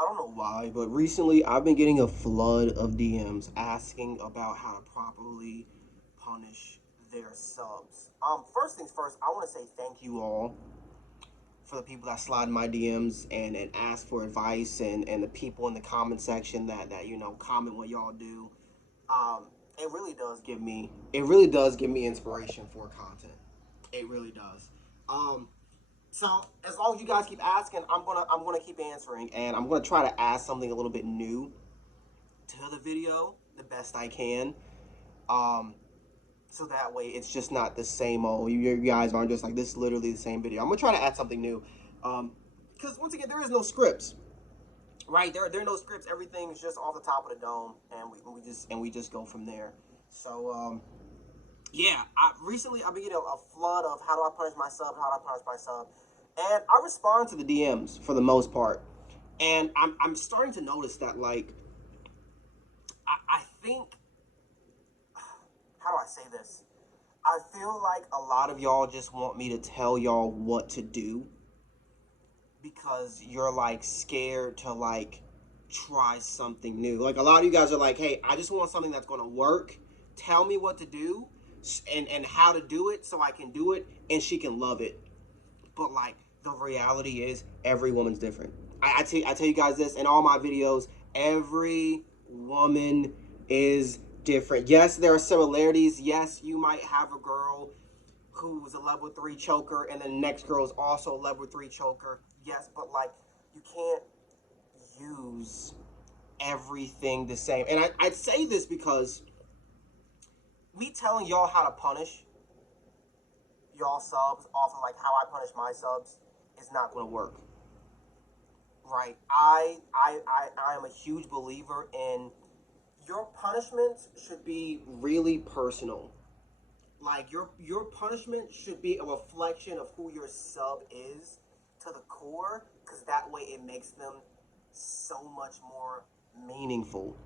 I don't know why, but recently I've been getting a flood of DMs asking about how to properly punish their subs. First things first, I want to say thank you all for the people that slide in my DMs and ask for advice and the people in the comment section that comment what y'all do. Um, it really does give me inspiration for content. It really does. Um, so as long as you guys keep asking, I'm gonna keep answering, and I'm gonna try to add something a little bit new to the video the best I can. Um, so that way it's just not the same old. You guys aren't just like this. Is literally the same video. I'm gonna try to add something new. Because once again, there is no scripts, right? There are no scripts. Everything's just off the top of the dome, and we just go from there. So yeah, recently I've been getting a flood of how do I punish myself, how do I punish myself, and I respond to the DMs for the most part, and I'm starting to notice that like I think how do I say this? I feel like a lot of y'all just want me to tell y'all what to do because you're like scared to like try something new. Like a lot of you guys are like, "Hey, I just want something that's going to work. Tell me what to do and how to do it so I can do it and she can love it." But like the reality is every woman's different. I tell you guys this in all my videos, every woman is different. Yes, there are similarities. Yes, you might have a girl who's a level 3 choker and then the next girl is also a level 3 choker. Yes, but like you can't use everything the same. And I'd say this because me telling y'all how to punish y'all subs off of like how I punish my subs is not going to work. Right? I am a huge believer in your punishments should be really personal. Like your punishment should be a reflection of who your sub is to the core, because that way it makes them so much more meaningful.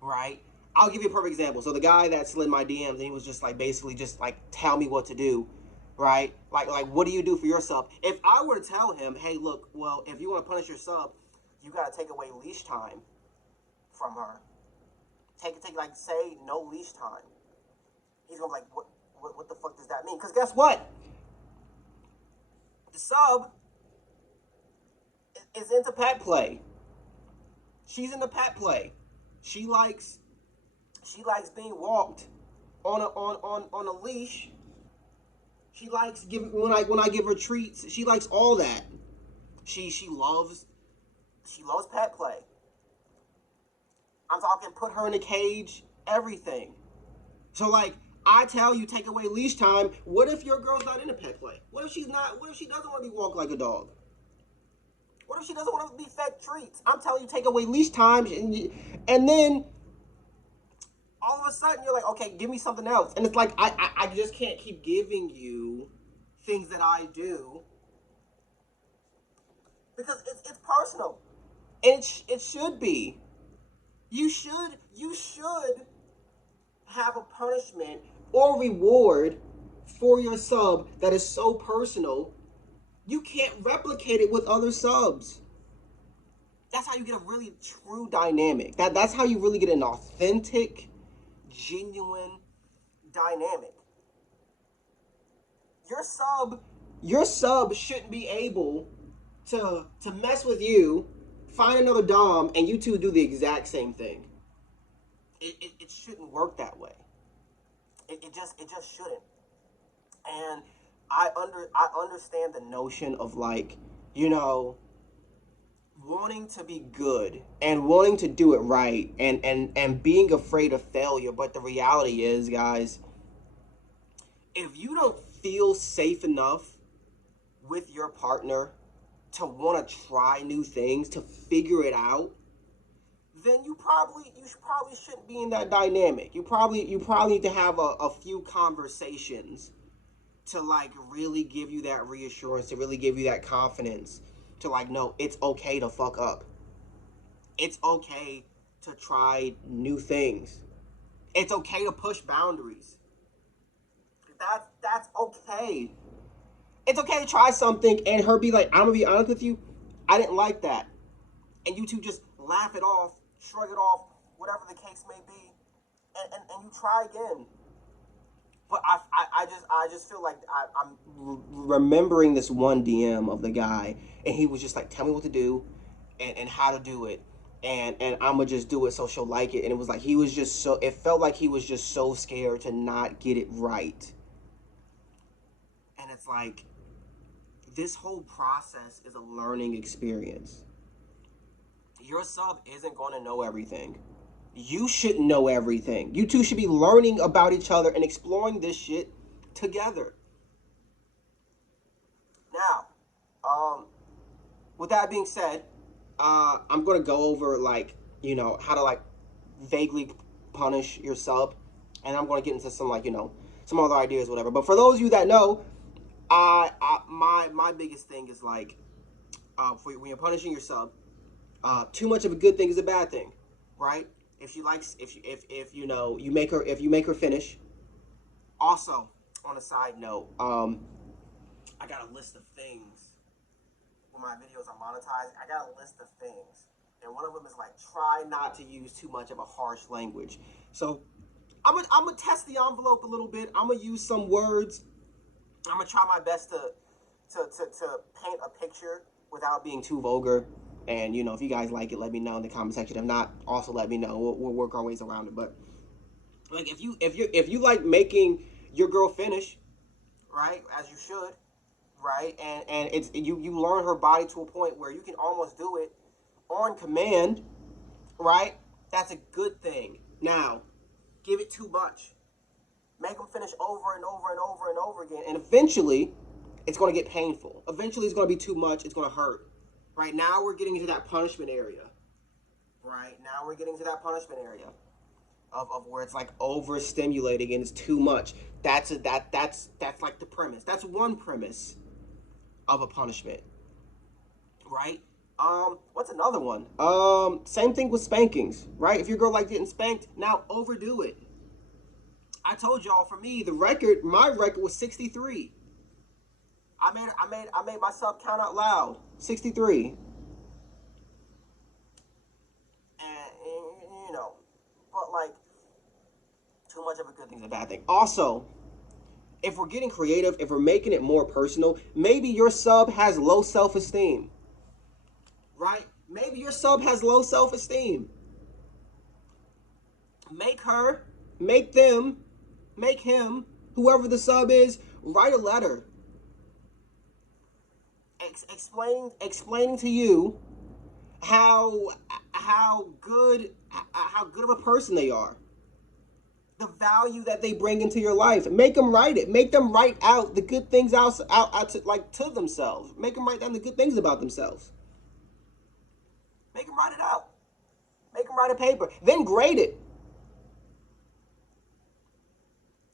Right? I'll give you a perfect example. So the guy that slid my DMs and he was just like basically just like tell me what to do, right? Like what do you do for your sub? If I were to tell him, hey, look, well, if you want to punish your sub, you gotta take away leash time from her. Take like say no leash time. He's gonna be like, what the fuck does that mean? Because guess what? The sub is into pet play. She's into pet play. She likes she likes being walked on a leash. She likes giving when I give her treats. She likes all that. She loves she loves pet play. I'm talking put her in a cage, everything. So like I tell you take away leash time. What if your girl's not into pet play? What if she's not? What if she doesn't want to be walked like a dog? What if she doesn't want to be fed treats? I'm telling you take away leash time, and then all of a sudden you're like, okay, give me something else. And it's like I just can't keep giving you things that I do because it's personal. And it should be. You should have a punishment or reward for your sub that is so personal you can't replicate it with other subs. That's how you get a really true dynamic. That's how you really get an authentic, genuine dynamic. Your sub your sub shouldn't be able to mess with you, find another dom, and you two do the exact same thing. It shouldn't work that way. It just shouldn't. And I understand the notion of like, you know, wanting to be good and wanting to do it right and being afraid of failure, but the reality is, guys, if you don't feel safe enough with your partner to want to try new things, to figure it out, then you probably shouldn't be in that dynamic. You probably need to have a few conversations to like really give you that reassurance, to really give you that confidence, to like no, it's okay to fuck up. It's okay to try new things. It's okay to push boundaries. That's okay. It's okay to try something and her be like, I'm gonna be honest with you, I didn't like that. and you two just laugh it off, shrug it off, whatever the case may be, and you try again. But I just feel like I'm remembering this one DM of the guy, and he was just like, tell me what to do, and how to do it, and I'm gonna just do it so she'll like it. And it was like he was just so. It felt like he was just so scared to not get it right, and it's like this whole process is a learning experience. Your sub isn't going to know everything. You shouldn't know everything. You two should be learning about each other and exploring this shit together. Now, with that being said, I'm gonna go over like how to like vaguely punish your sub, and I'm gonna get into some like some other ideas, whatever. But for those of you that know, my biggest thing is like when you're punishing your sub, too much of a good thing is a bad thing, right? If she likes, if you make her finish. Also, on a side note, I got a list of things when my videos are monetized. I got a list of things, and one of them is like try not to use too much of a harsh language. So I'm gonna test the envelope a little bit. I'm gonna use some words. I'm gonna try my best to paint a picture without being too vulgar. And if you guys like it, let me know in the comment section. If not, also let me know. We'll work our ways around it. But like if you like making your girl finish, right, as you should, right, and it's you learn her body to a point where you can almost do it on command, right? That's a good thing. Now, give it too much. Make them finish over and over and over and over again, and eventually, it's going to get painful. Eventually, it's going to be too much. It's going to hurt. Right now, we're getting into that punishment area. Right now, we're getting to that punishment area of where it's like overstimulating and it's too much. That's like the premise. That's one premise of a punishment, right? What's another one? Same thing with spankings, right? If your girl like getting spanked, now overdo it. I told y'all, for me, my record was 63. I made myself count out loud. 63. And but like too much of a good thing is a bad thing. Also, if we're getting creative, if we're making it more personal, maybe your sub has low self-esteem. Right? Maybe your sub has low self-esteem. Make him, whoever the sub is, write a letter explaining to you how good of a person they are, the value that they bring into your life. Make them write it. Make them write out the good things out to themselves. Make them write down the good things about themselves. Make them write it out. Make them write a paper. Then grade it.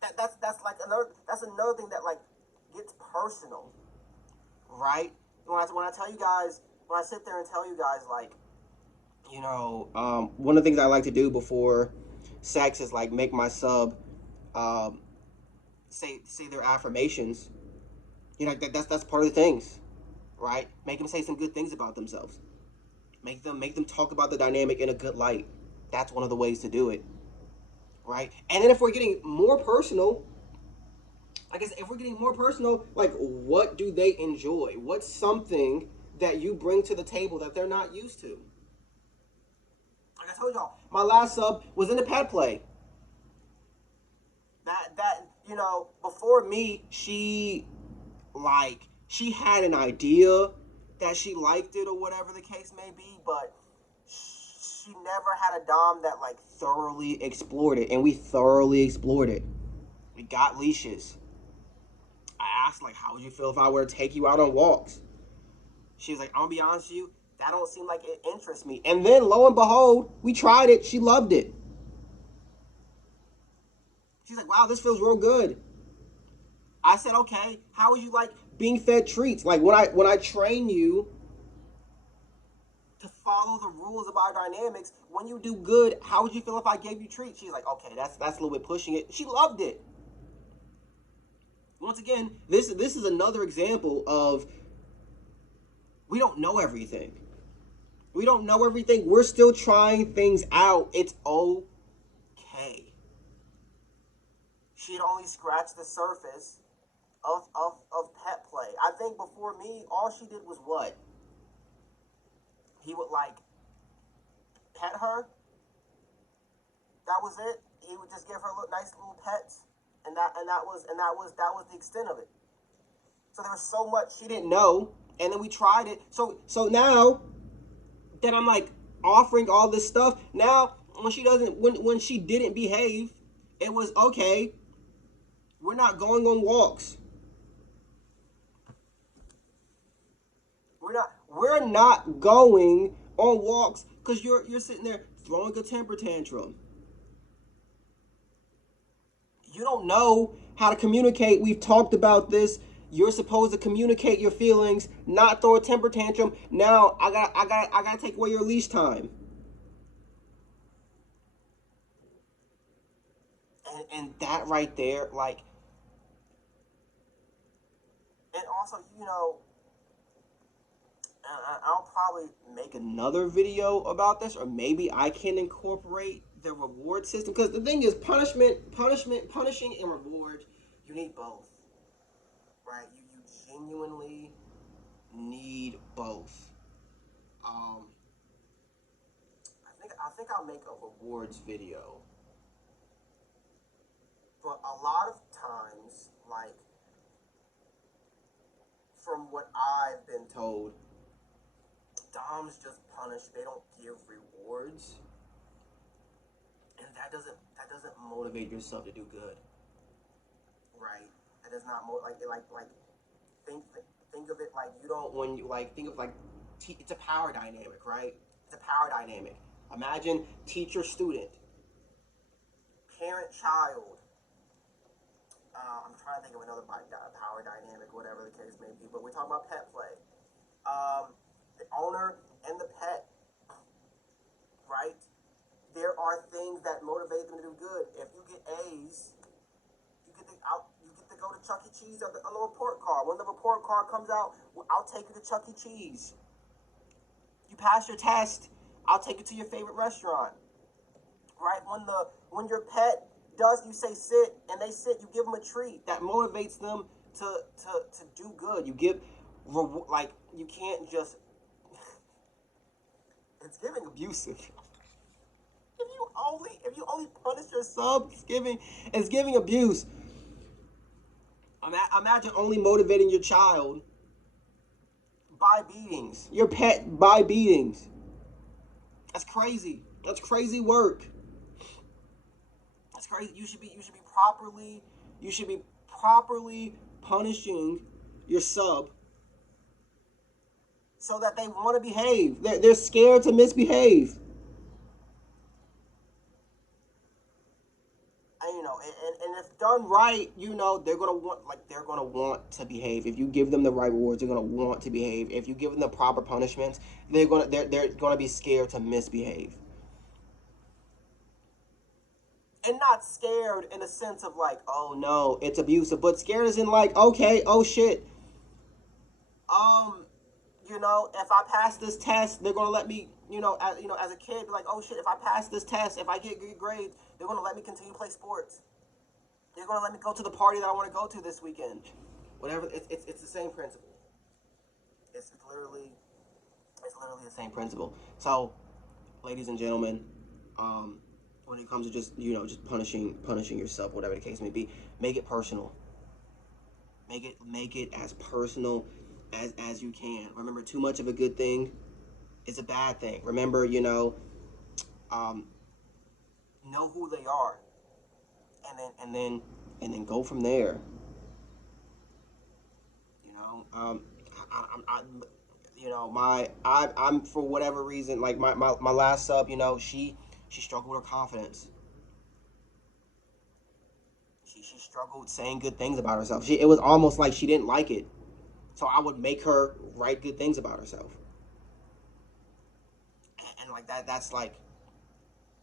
That's like another thing that like gets personal, right? When I tell you guys, when I sit there and tell you guys like, one of the things I like to do before sex is like make my sub say their affirmations. That's part of the things, right? Make them say some good things about themselves. Make them talk about the dynamic in a good light. That's one of the ways to do it, right? And then if we're getting more personal, like what do they enjoy? What's something that you bring to the table that they're not used to? Like I told y'all, my last sub was into pet play. That before me, she had an idea that she liked it or whatever the case may be, but she never had a dom that like thoroughly explored it, and we thoroughly explored it. We got leashes. I asked like, how would you feel if I were to take you out on walks? She was like, I'm gonna be honest with you, that don't seem like it interests me. And then lo and behold, we tried it. She loved it. She's like, wow, this feels real good. I said, okay, how would you like being fed treats? Like when I train you to follow the rules of our dynamics, when you do good, how would you feel if I gave you treats? She's like, okay, that's a little bit pushing it. She loved it. Once again, this is another example of we don't know everything. We don't know everything. We're still trying things out. It's okay. She'd only scratched the surface of pet play. I think before me, all she did was what? He would like pet her. That was it. He would just give her nice little pets, and that was the extent of it. So there was so much she didn't know, and then we tried it. So now that I'm like offering all this stuff, now when she didn't behave, it was okay. We're not going on walks. We're not going on walks because you're sitting there throwing a temper tantrum. You don't know how to communicate. We've talked about this. You're supposed to communicate your feelings, not throw a temper tantrum. Now I gotta take away your leash time. And that right there, like, and also, I'll probably make another video about this, or maybe I can incorporate the reward system. Because the thing is, punishing, and reward, you need both, right? You genuinely need both. Um, I think I'll make a rewards video, but a lot of times, like from what I've been told, Doms just punish. They don't give rewards, and that doesn't motivate yourself to do good, right? That does not like think think of it like you don't when you like think of like it's a power dynamic, right? It's a power dynamic. Imagine teacher student, parent child. I'm trying to think of another power dynamic, whatever the case may be. But we're talking about pet play. The owner and the pet, right? There are things that motivate them to do good. If you get A's, you get to go to Chuck E. Cheese on the report card. When the report card comes out, I'll take you to Chuck E. Cheese. You pass your test, I'll take you to your favorite restaurant. Right? When your pet does, you say sit, and they sit, you give them a treat that motivates them to do good. You give like you can't just it's giving abusive. If you only punish your sub, it's giving abuse. Imagine only motivating your child by beatings, your pet by beatings. That's crazy. That's crazy work. That's crazy. You should be properly punishing your sub so that they want to behave. They're scared to misbehave. And, and if done right, they're gonna want to behave. If you give them the right rewards, they're gonna want to behave. If you give them the proper punishments, they're gonna be scared to misbehave. And not scared in a sense of like, oh no, it's abusive, but scared as in like, okay, oh shit, um, if I pass this test, they're gonna let me, as a kid, be like, oh shit, if I pass this test, if I get good grades, they're gonna let me continue to play sports. They're gonna let me go to the party that I want to go to this weekend. Whatever, it's the same principle. It's literally the same principle. So, ladies and gentlemen, um, when it comes to just punishing yourself, whatever the case may be, make it personal. Make it as personal as you can. Remember, too much of a good thing is a bad thing. Remember, um, know who they are, and then go from there. You know, I I'm for whatever reason, like my last sub, she struggled with her confidence. She struggled saying good things about herself. It was almost like she didn't like it. So I would make her write good things about herself. And like that's like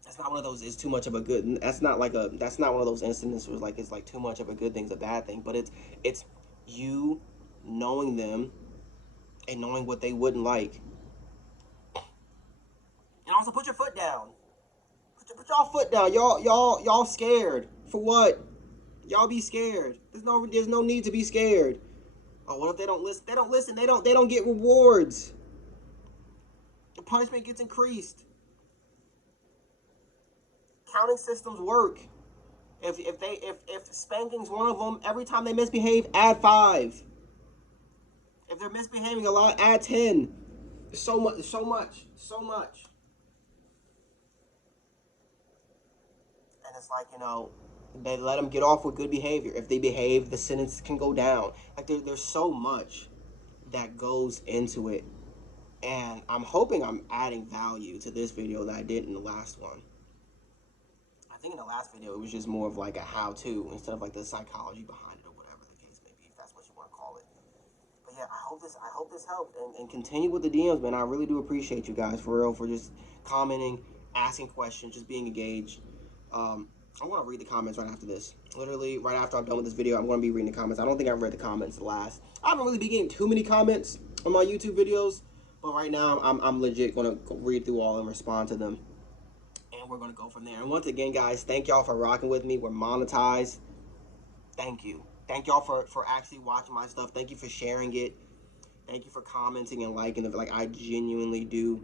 that's not one of those it's too much of a good that's not one of those instances where like it's like too much of a good thing's a bad thing, but it's you knowing them and knowing what they wouldn't like. also put your foot down. Put y'all foot down. Y'all scared for what? Y'all be scared. There's no need to be scared. Oh, what if they don't listen? They don't listen. They don't get rewards. The punishment gets increased. Counting systems work. If spanking's one of them, every time they misbehave, add 5. If they're misbehaving a lot, add 10. So much. And it's like, they let them get off with good behavior. If they behave, the sentence can go down. Like there's so much that goes into it. And I'm hoping I'm adding value to this video that I did in the last one. I think in the last video it was just more of like a how-to instead of like the psychology behind it or whatever the case may be, if that's what you want to call it. But yeah, I hope this helped, and continue with the DMs, man. I really do appreciate you guys for real, for just commenting, asking questions, just being engaged. I want to read the comments right after this. Literally, right after I'm done with this video, I'm going to be reading the comments. I don't think I've read the comments last. I haven't really been getting too many comments on my YouTube videos, but right now I'm legit going to read through all and respond to them. And we're going to go from there. And once again, guys, thank y'all for rocking with me. We're monetized. Thank you. Thank y'all for actually watching my stuff. Thank you for sharing it. Thank you for commenting and liking it. Like, I genuinely do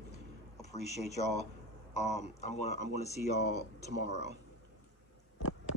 appreciate y'all. I'm gonna see y'all tomorrow.